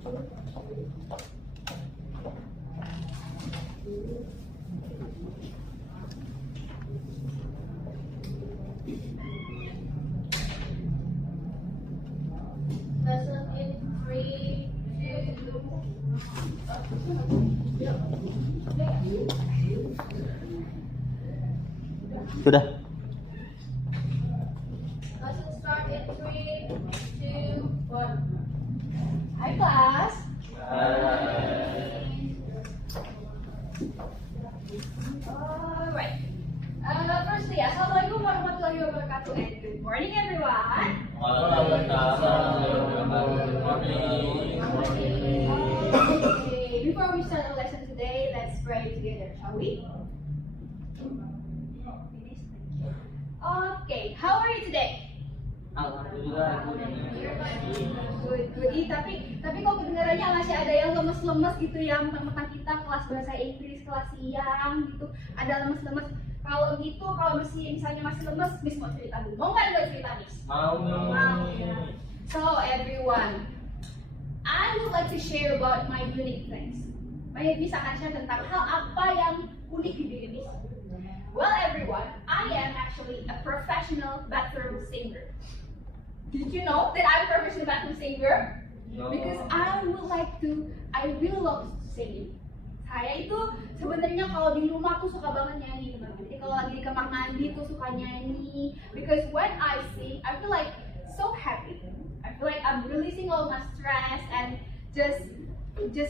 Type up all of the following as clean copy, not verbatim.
Lesson in 3, 2. Sudah. Lesson start in 3, 2, 1. Hi class. Alright. Firstly, Assalamualaikum warahmatullahi wabarakatuh and good morning everyone. Okay, before we start the lesson today, let's pray together, shall we? Okay, how are you today? Good. Tapi kok kedengarannya masih ada yang lemes-lemes gitu ya, mentang-mentang kita kelas bahasa Inggris kelas siang gitu, ada lemes-lemes. Kalau gitu, kalau misalnya masih lemes, Miss mau cerita dulu. Mau nggak gue cerita, Miss? Mau ya. So everyone, I would like to share about my unique things. Miss akan share tentang hal apa yang unik di diri Miss. Well everyone, I am actually a professional bathroom singer. Did you know that I'm a professional bathroom singer? No. Because I really love singing. Saya itu sebenarnya kalau di rumah tuh suka banget nyanyi teman-teman. Jadi kalau lagi di kamar mandi tuh suka nyanyi. Because when I sing, I feel like so happy. I feel like I'm releasing all my stress and just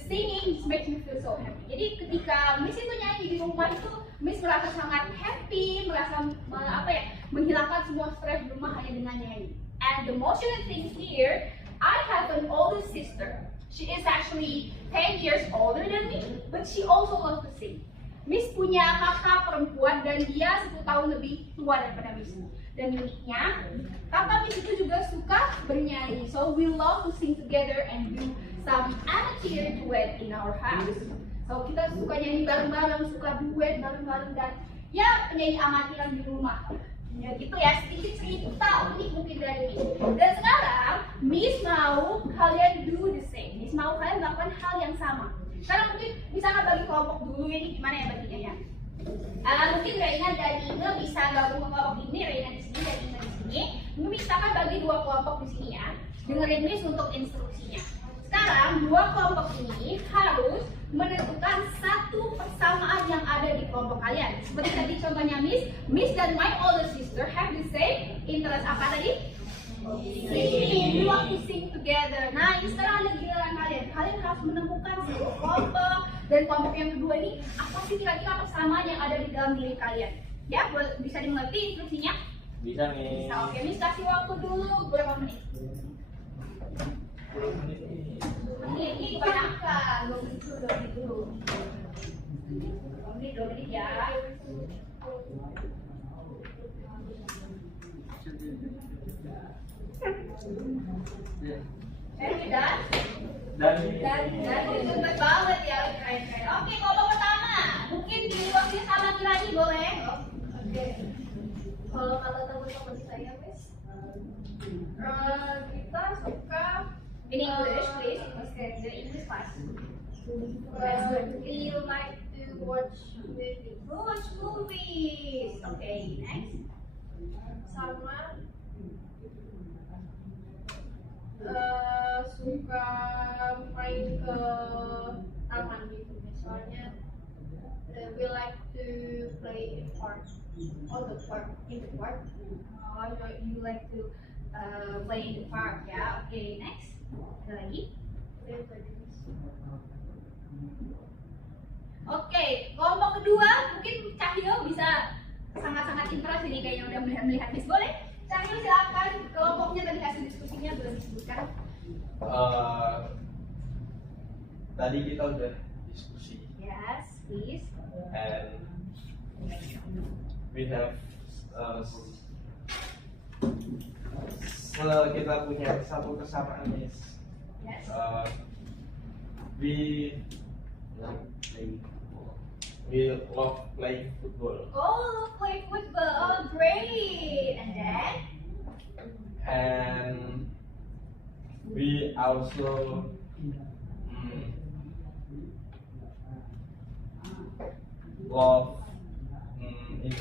singing just makes me feel so happy. Jadi ketika Miss itu nyanyi di rumah itu, Miss merasa sangat happy, merasa menghilangkan semua stres di rumah hanya dengan nyanyi. And the most unique thing here, I have an older sister. She is actually 10 years older than me, but she also loves to sing. Miss punya kakak perempuan dan dia 10 tahun lebih tua daripada Miss. Dan uniknya, kakak Miss itu juga suka bernyanyi. So we love to sing together and do some amateur duet in our house. So kita suka nyanyi bareng-bareng, suka duet bareng-bareng dan ya penyanyi amatiran di rumah. Ya gitu ya, sedikit cerita unik mungkin dari Miss. Dan sekarang Miss mau kalian do the same. Miss mau kalian melakukan hal yang sama. Sekarang mungkin misalnya bagi kelompok dulu ini gimana ya baginya ya? Mungkin Reina dan Inge bisa gabung ke kelompok ini, Reina di sini dan Inge di sini. Mungkin kita akan bagi dua kelompok di sini ya. Dengerin Miss untuk instruksinya. Sekarang dua kelompok ini harus menentukan satu persamaan yang ada di kelompok kalian. Seperti tadi contohnya Miss dan my older sister have the same interest apa tadi? Singing, we want to sing together. Nah, ini sekarang ada giliran kalian. Kalian harus menemukan satu kelompok dan kelompok yang kedua ini apa sih kira-kira persamaan yang ada di dalam diri kalian? Ya, bisa dimengerti instruksinya? Bisa, Miss. Bisa, oke. Miss kasih waktu dulu berapa menit? 10 menit. Ini kebanyakan, 2 menit dulu. 2 menit ya. Dan cepet banget ya, keren. Oke, kelompok pertama, mungkin di waktunya sama lagi boleh? Oke. Kalau kata teman-teman saya, Miss, kita suka in English, please. Okay, the English class. We like to watch movies. Watch movies. Okay, next. Sama suka main ke taman gitu. Misalnya, we like to play in park. Oh, the park. In the park. Oh, you like to play in the park, ya. Okay, next. Ada lagi? Oke, kelompok kedua mungkin Cahyo bisa sangat-sangat interest ini kayaknya udah melihat Miss. Boleh? Cahyo silakan, kelompoknya tadi hasil diskusinya belum disebutkan. Tadi kita udah diskusi. Yes, please. And we have kita punya satu kesamaan, Miss. Yes. We love playing football. Oh, play football. Oh, great. And we also love ini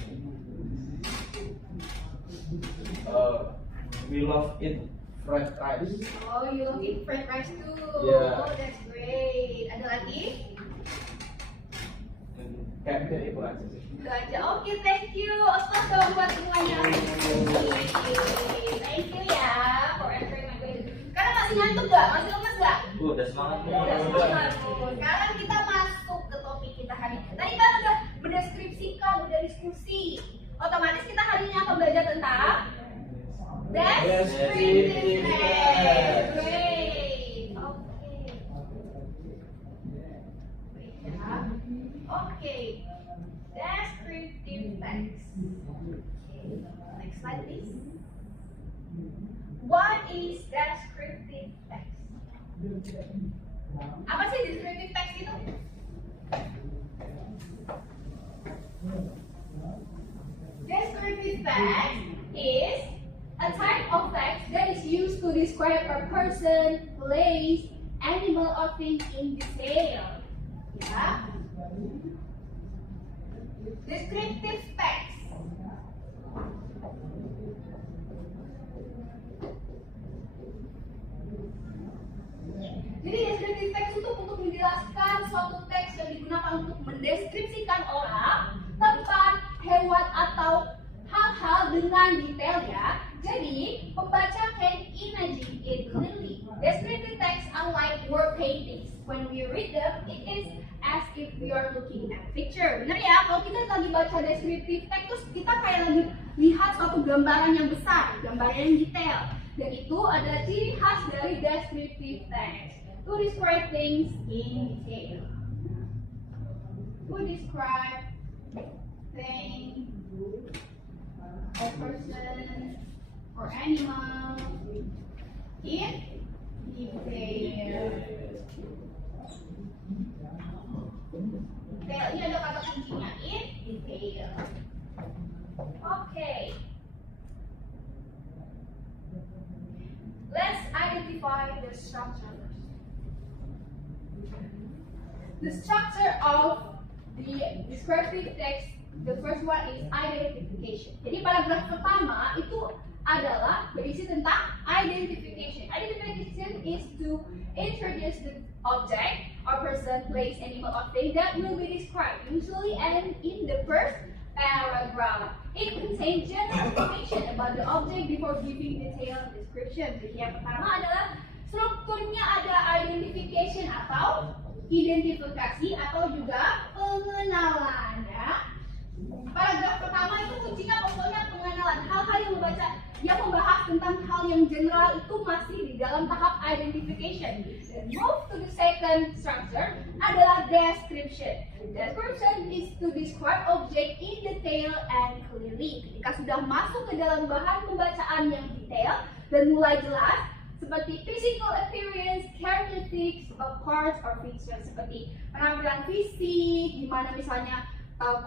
we love it fried rice. Oh, you love eat fried rice too. Yeah. Oh, that's great. Ada lagi? Kayaknya itu aja sih. Itu aja. Oke, thank you. Otak dong buat semuanya. Thank you ya for answering my question. Sekarang masih ngantuk gak? Masih lemes gak? Udah semangat nih. Udah semangat. Sekarang kita masuk ke topik kita hari ini. Tadi kan udah mendeskripsikan, udah diskusi. Otomatis kita hari ini akan belajar tentang descriptive text. Great. Oke. Wait ya. Oke. Descriptive text. Okay. Next slide please. What is descriptive text? Apa sih descriptive text itu? Descriptive text is a type of text that is used to describe a person, place, animal, or thing in detail. Ya. Descriptive text. Jadi descriptive text itu untuk menjelaskan suatu teks yang digunakan untuk mendeskripsikan orang, tempat, hewan, atau hal-hal dengan detail ya. Jadi, pembaca can imagine it clearly. Descriptive text are like word paintings. When we read them, it is as if we are looking at a picture. Benar ya, kalau kita lagi baca descriptive text, terus kita kayak lagi lihat suatu gambaran yang besar, gambaran yang detail. Dan itu adalah ciri khas dari descriptive text. To describe things in detail. To describe things, a person, or animal in detail. Detail, ini ada kata kuncinya, in detail. Okay. Let's identify the structure. The structure of the descriptive text, the first one is identification. Jadi paragraf pertama itu adalah berisi tentang identification. Identification is to introduce the object or person, place, animal, or thing that will be described, usually and in the first paragraph. It contains general information about the object before giving detailed description. Jadi yang pertama adalah strukturnya ada identification atau identifikasi atau juga pengenalan ya. Paragraf pertama itu kuncinya pokoknya pengenalan. Hal-hal yang membahas tentang hal yang general itu masih di dalam tahap identification. Dan move to the second structure adalah description. Description is to describe object in detail and clearly. Ketika sudah masuk ke dalam bahan pembacaan yang detail dan mulai jelas, seperti physical appearance, characteristics of parts or features, seperti penampilan fisik, di mana misalnya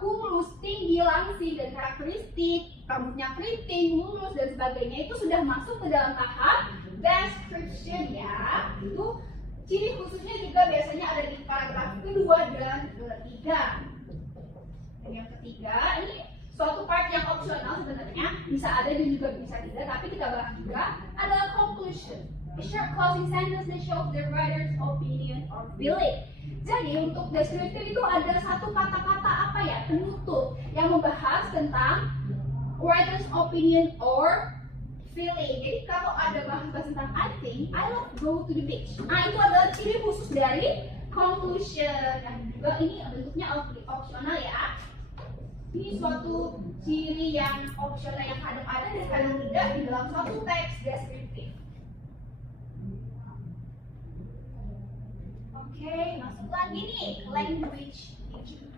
kurus, tinggi, langsing, dan karakteristik, rambutnya keriting, mulus, dan sebagainya, itu sudah masuk ke dalam tahap description ya. Itu ciri khususnya juga biasanya ada di paragraf kedua dan ketiga. Dan yang ketiga, ini suatu part yang opsional sebenarnya, bisa ada dan juga bisa tidak, tapi kita bahas juga adalah conclusion. A short closing sentence that shows the writer's opinion or feeling. Jadi untuk deskriptif itu ada satu kata-kata apa ya, penutup yang membahas tentang writer's opinion or feeling. Jadi kalau ada bahas tentang I think, I love go to the beach. Nah itu adalah ciri khusus dari conclusion. Dan juga ini bentuknya opsional ya. Ini suatu ciri yang opsional yang kadang ada dan kadang tidak di dalam suatu teks deskriptif. Oke, masuk lagi nih language feature.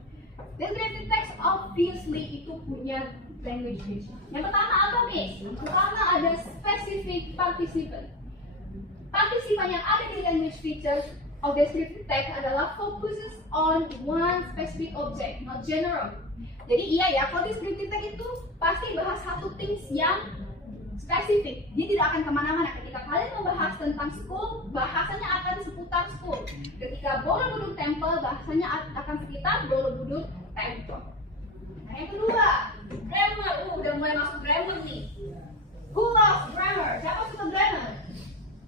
Descriptive text obviously itu punya language feature. Yang pertama apa nih? Yang pertama ada specific participant. Partisipan yang ada di language features of descriptive text adalah focuses on one specific object, not general. Jadi iya ya, kalau descriptive text itu pasti bahas satu things yang spesifik. Dia tidak akan kemana-mana. Ketika kalian membahas tentang school, bahasanya akan seputar school. Ketika Borobudur Temple, bahasanya akan sekitar Borobudur temple. Nah, yang kedua, grammar. Udah mulai masuk grammar nih. Who loves grammar? Siapa suka grammar?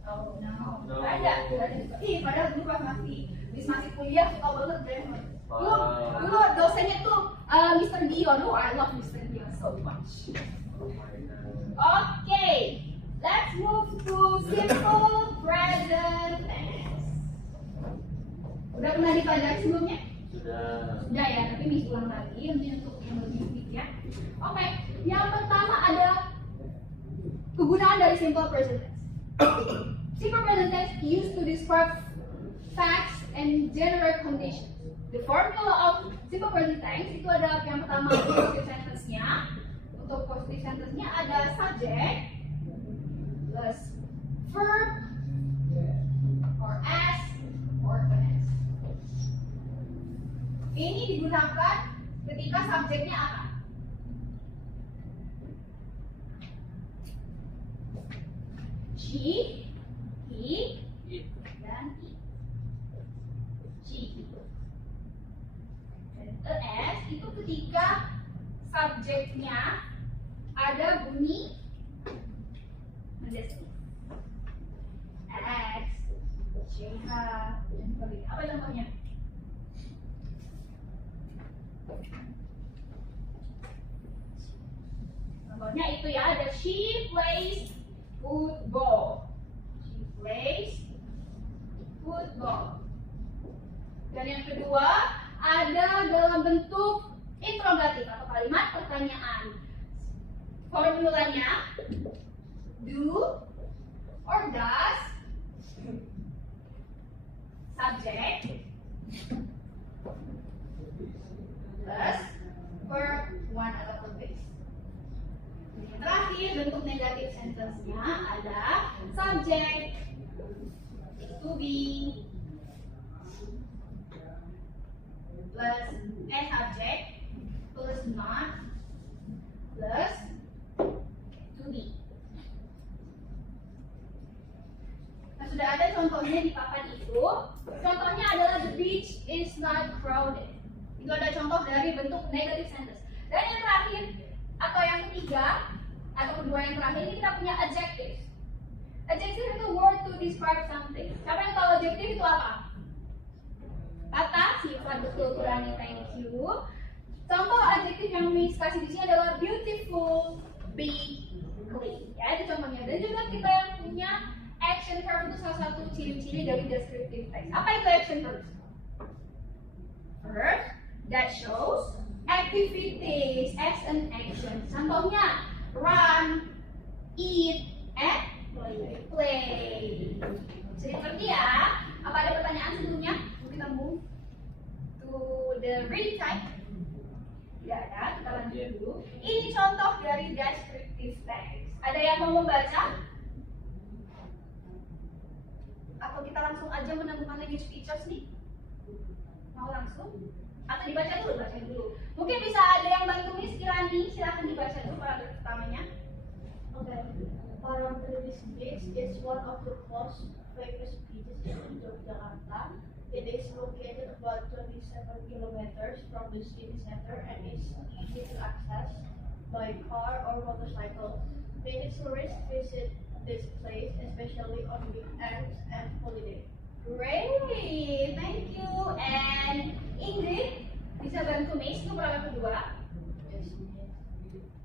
Oh no, No. nggak ada. Ih, padahal dulu pas masih kuliah suka banget grammar. Dulu dosennya tuh Mr. Dion. Oh, I love Mr. Dion so much. Okay, let's move to simple present tense. Udah pernah dipelajari sebelumnya? Sudah ya, tapi Miss ulang lagi untuk yang lebih unik ya. Oke, yang pertama ada kegunaan dari simple present tense. Simple present tense used to describe facts and general conditions. The formula of simple present tense itu ada yang pertama positive sentence-nya. Untuk positive sentence-nya ada subject plus verb or as or s. Ini digunakan ketika subjeknya apa? She, he, dan it. She. Dan s itu ketika subjeknya ada bunyi mendesak. X, CH, dan sebagainya. Apa contohnya? Contohnya itu ya, ada she plays football. She plays football. Dan yang kedua, ada dalam bentuk interrogatif atau kalimat pertanyaan. Formulanya do or does subject plus verb one atau base. Yang terakhir bentuk negatif sentence-nya ada subject to be plus subject plus not plus to be. Nah, sudah ada contohnya di papan itu. Contohnya adalah the beach is not crowded. Itu ada contoh dari bentuk negative sentence. Dan yang terakhir atau yang ketiga atau kedua yang terakhir ini kita punya adjective. Adjective itu word to describe something. Siapa yang tahu adjective itu apa? Kata, sifat, betul, berani, thank you. Contoh adjektif yang Miss kasih di sini adalah beautiful, big, clean. Ya, itu contohnya. Dan juga kita yang punya action verb itu salah satu ciri-ciri dari descriptive text. Apa itu action verb? Verb that shows activities as an action. Contohnya run, eat, and play. Bisa dimengerti ya? Apa ada pertanyaan sebelumnya? Kita move to the reading time. Tidak ada, kita lanjut dulu. Ini contoh dari descriptive text. Ada yang mau membaca? Atau kita langsung aja menemukan language features nih? Mau langsung? Atau dibaca dulu? Baca dulu. Mungkin bisa ada yang bantu Miss Kirani, silahkan dibaca dulu paragraf pertamanya. Okay. Paragraph Beach is one of the most famous beaches in Yogyakarta. It is located about 27 kilometers from the city center and is easy to access by car or motorcycle. Many tourists visit this place, especially on weekends and holidays. Great, thank you. And Ingrid, bisa bantu Miss untuk paragraf kedua? Yes,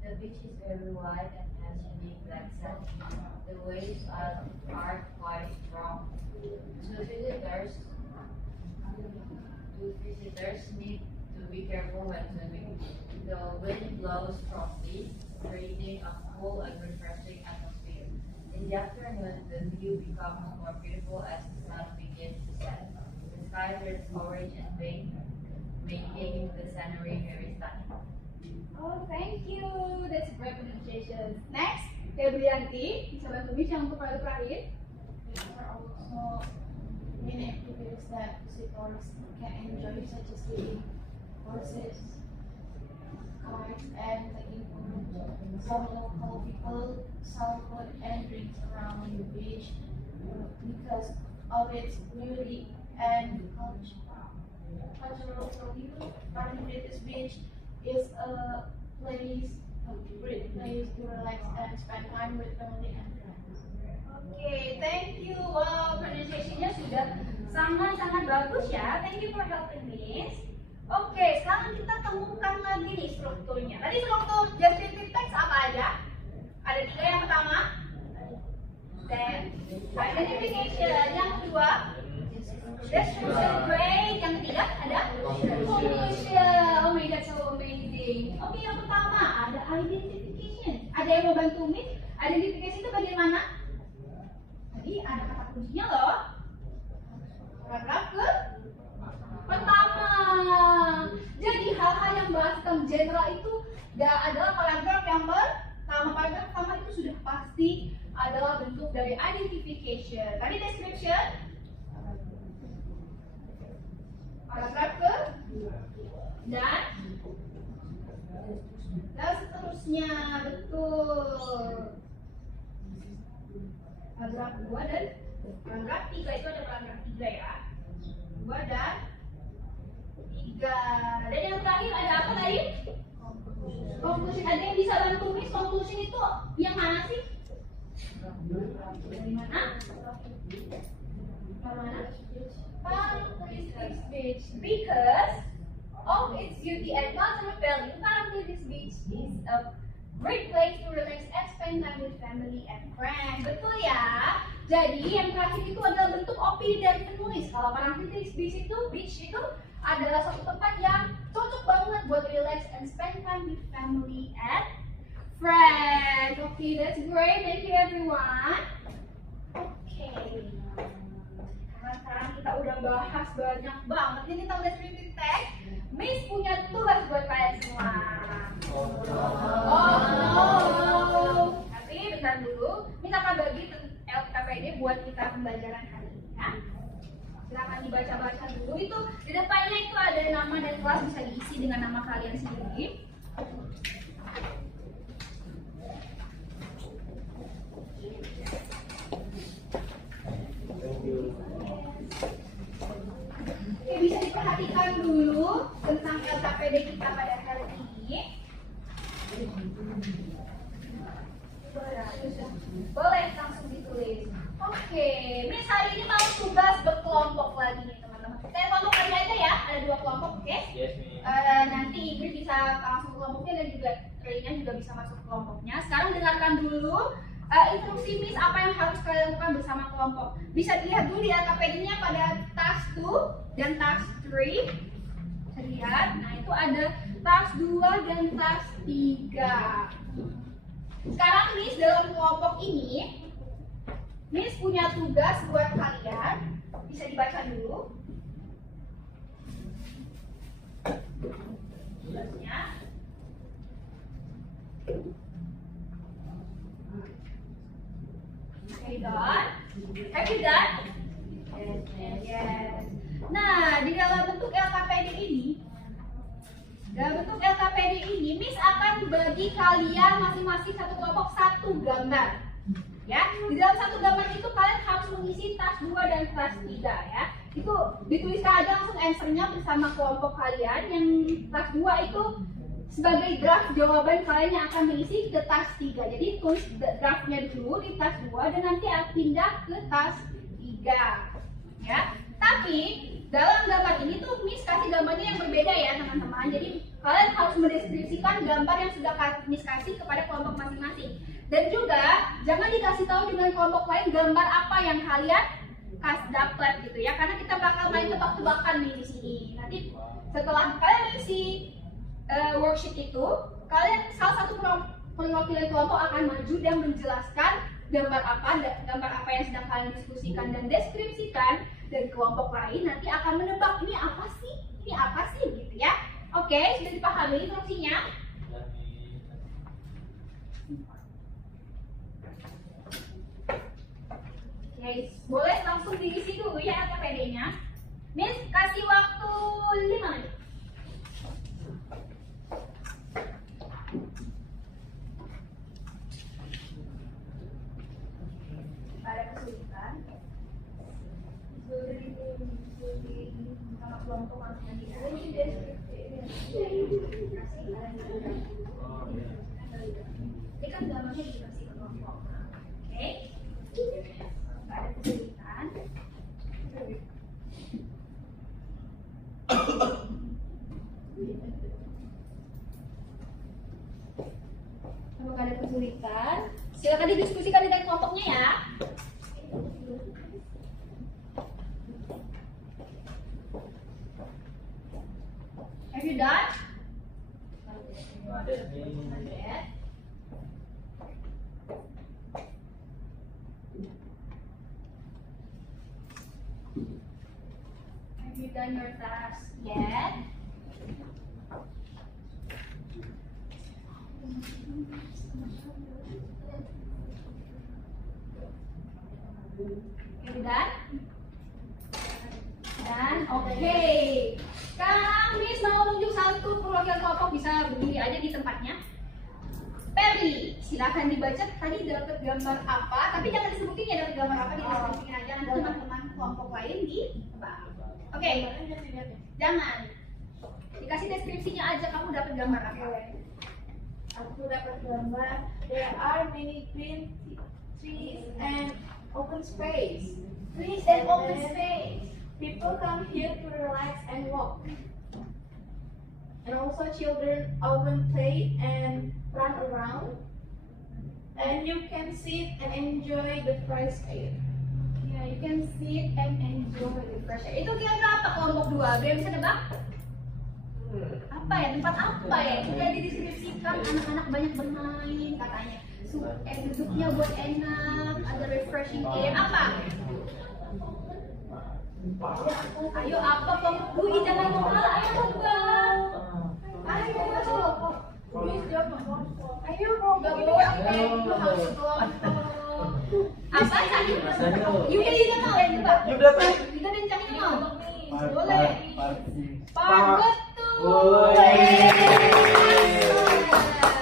the beach is very wide and has unique black sand. The waves are quite strong. Visitors need to be careful when swimming. The wind blows strongly, creating a cool and refreshing atmosphere. In the afternoon, the view becomes more beautiful as the sun begins to set. The sky turns orange and pink, making the scenery very stunning. Oh, thank you. That's great pronunciation. Next, Febrianti, bisa bantu Miss yang untuk paragraf terakhir? There are also many activities that visitors can enjoy, such as riding horses, kites, and taking photos. Some local people sell food and drinks around the beach because of its beauty and culture. cultural value. Parang British Beach is a place, a great place to relax and spend time with family and friends. Oke, thank you. Wow, pronunciation-nya sudah sangat-sangat bagus ya. Thank you for helping Miss. Oke, sekarang kita temukan lagi nih strukturnya. Tadi struktur descriptive text apa aja? Ada 3 yang pertama. Then, identification. Yang kedua, description grade. Yang ketiga, ada conclusion. Oh my god, so amazing. Oke, yang pertama ada identification. Ada yang mau bantu Miss? Identification itu bagaimana? Tadi ada kata kuncinya loh. Paragraf ke pertama. Jadi hal-hal yang bahas tentang general itu gak adalah paragraf yang pertama. Paragraf pertama itu sudah pasti adalah bentuk dari identification. Tadi description. Paragraf ke dan seterusnya, betul. Paragraf 2 dan paragraf 3 itu ada paragraf 3 ya. 2 dan 3. Dan yang terakhir ada apa tadi? Conclusion. Ada yang bisa bantu Miss? Conclusion itu yang mana sih? Dari mana? Mana? Characteristic speech. Because of its beauty and cultural value, characteristic speech is a great place to relax and spend time with family and friends. Betul ya? Jadi yang terakhir itu adalah bentuk opini dari penulis. Kalau characteristic speech itu adalah suatu tempat yang cocok banget buat relax and spend time with family and friends. Okay, that's great. Thank you everyone. Okay. Karena sekarang kita udah bahas banyak banget ini tentang descriptive text. Miss punya tugas buat kalian semua. Oh no. Tapi bentar dulu, Miss akan bagi LKPD buat kita pembelajaran hari ini ya. Silakan dibaca-baca dulu. Itu di depannya itu ada nama dan kelas, bisa diisi dengan nama kalian sendiri. Oke, bisa diperhatikan dulu tentang LKPD kita pada hari ini. Boleh langsung ditulis. Oke, Miss hari ini mau tugas berkelompok lagi nih teman-teman. Saya kelompok aja ya, ada 2 kelompok, oke? Yes, Miss. Nanti Ingrid bisa langsung kelompoknya dan juga Rina juga bisa masuk kelompoknya. Sekarang dengarkan dulu instruksi Miss apa yang harus kalian lakukan bersama kelompok. Bisa dilihat dulu di LKPD-nya pada task 2 dan task 3. Bisa dilihat. Nah, itu ada task 2 dan task 3. Sekarang Miss dalam kelompok ini, Miss punya tugas buat kalian. Bisa dibaca dulu. Tugasnya. Okay, done? Have you done? Yes. Nah, di dalam bentuk LKPD ini, Miss akan bagi kalian masing-masing satu kelompok 1 gambar. Ya, di dalam 1 gambar itu kalian harus mengisi task 2 dan task 3 ya. Itu dituliskan aja langsung answernya bersama kelompok kalian. Yang task 2 itu sebagai draft jawaban kalian yang akan mengisi ke task 3. Jadi tulis draftnya dulu di task 2 dan nanti pindah ke task 3. Ya. Tapi dalam gambar ini tuh Miss kasih gambarnya yang berbeda ya teman-teman. Jadi kalian harus mendeskripsikan gambar yang sudah Miss kasih kepada kelompok masing-masing. Dan juga jangan dikasih tahu dengan kelompok lain gambar apa yang kalian dapat gitu ya. Karena kita bakal main tebak-tebakan nih di sini. Nanti setelah kalian mengisi worksheet itu, kalian salah satu perwakilan kelompok akan maju dan menjelaskan gambar apa yang sedang kalian diskusikan dan deskripsikan, dan kelompok lain nanti akan menebak ini apa sih gitu ya. Oke, sudah dipahami instruksinya? Oke, boleh langsung diisi dulu ya LKPD-nya. Miss kasih waktu 5 menit. Ada kesulitan? Sama kelompok matematika. Ini deskripsi. Oh iya. Ini kan gambarnya dikasih ke kelompok. Oke. Nggak ada kesulitan. Apakah ada kesulitan? Silakan didiskusikan dengan kelompoknya ya. Have you done? Ada nih. Yes. Have you done your task yet? Have you done? Dan oke. Sekarang Miss mau nunjuk satu perwakilan kelompok, bisa berdiri aja di tempatnya. Perry, silakan dibaca tadi dapat gambar apa, tapi jangan disebutin ya dapat gambar apa, dideskripsikan aja nanti teman-teman kelompok lain di tebak. Oke, jangan. Dikasih deskripsinya aja kamu dapat gambar apa. Aku dapat gambar. There are many green trees and open space. Trees and open space. People come here to relax and walk. And also children often play and run around. And you can sit and enjoy the fresh air. Ya, you can sit and enjoy the fresh air. Itu kira-kira apa kelompok 2? Ada yang bisa nebak? Apa ya? Tempat apa ya? Kita dideskripsikan anak-anak banyak bermain katanya. Duduknya buat enak, ada refreshing air. Apa? Ayo apa kelompok 2? Jangan mengalah, ayo tebak. Ayo. Ayo nggak boleh itu harus kelompok. Apa tadi? Yuda mau yang tebak. Yuda dan Cahaya mau. Boleh. Part betul.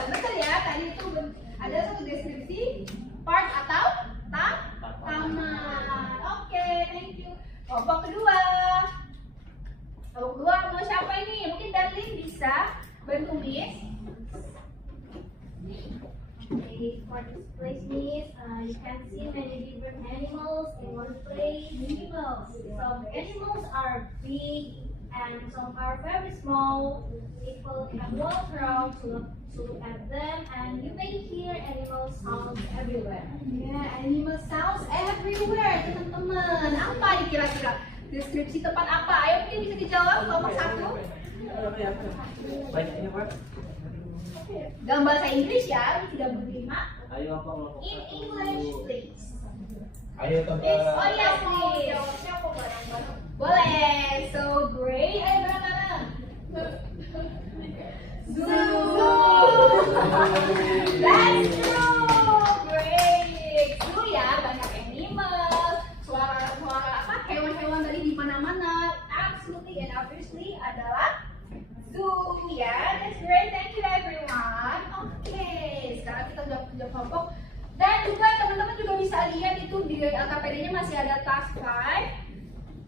Betul ya, tadi itu ada satu deskripsi part atau taman. Oke, thank you. Kelompok kedua. Kelompok kedua mau siapa ini? Mungkin Darlin bisa bantu Miss. Okay, for this place, Miss, you can see many different animals in one place. Animals. Some animals are big and some are very small. People can walk around to look at them, and you may hear animal sounds everywhere. Ya, animal sounds everywhere, teman-teman. Apa nih kira-kira? Deskripsi tempat apa? Ayo mungkin bisa dijawab kelompok 1. Banyaknya Pak. Dalam bahasa Inggris ya, 35. Ayo apa kelompok In 1? English, please. Ayo Please, oh tebak. yes, please. Boleh. So great. Ayo bareng-bareng. Zoo. That's true. Great. Zoo ya, banyak animal. Suara-suara apa? Hewan-hewan tadi di mana-mana. Absolutely and obviously adalah zoo ya. That's great. Thank you everyone. Oke, sekarang kita udah punya kelompok. Dan juga teman-teman juga bisa lihat itu di LKPD-nya masih ada task 5.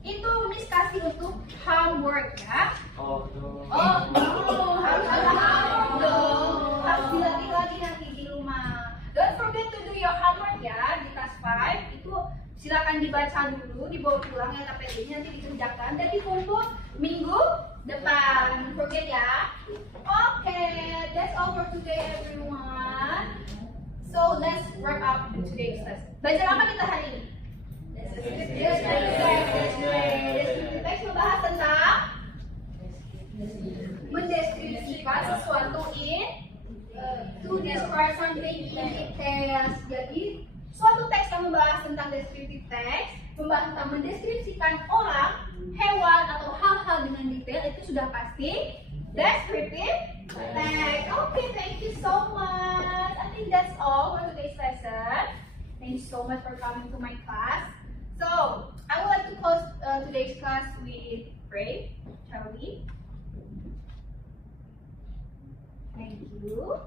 Itu Miss kasih untuk homework ya. Oh, no. Oh, no, harus ada homework dong. Harus dilatih lagi nanti di rumah. Don't forget to do your homework ya di task 5. Itu silakan dibaca dulu, dibawa pulang LKPD-nya nanti dikerjakan dan dikumpul minggu depan. Don't forget ya. Okay, that's all for today everyone. So let's wrap up today's lesson. Belajar apa kita hari ini? Deskripsi teks membahas tentang mendeskripsikan sesuatu to describe something in details. Jadi suatu teks yang membahas tentang deskriptif teks, membahas tentang mendeskripsikan orang, hewan atau hal-hal dengan detail itu sudah pasti deskriptif teks. Okay, thank you so much. I think that's all for today's lesson. Thank you so much for coming to my class. So, I would like to close today's class with prayer. Shall we? Thank you.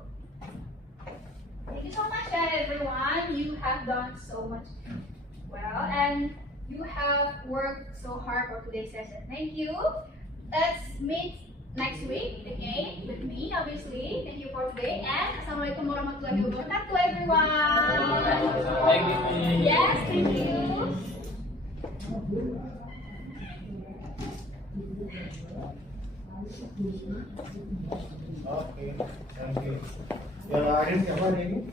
Thank you so much, everyone. You have done so much well, and you have worked so hard for today's session. Thank you. let's meet next week again with me, obviously. Thank you for today, and Assalamualaikum warahmatullahi wabarakatuh, everyone. Thank you. Yes, thank you. Oke, thank you. Ya, Arin siapa ini?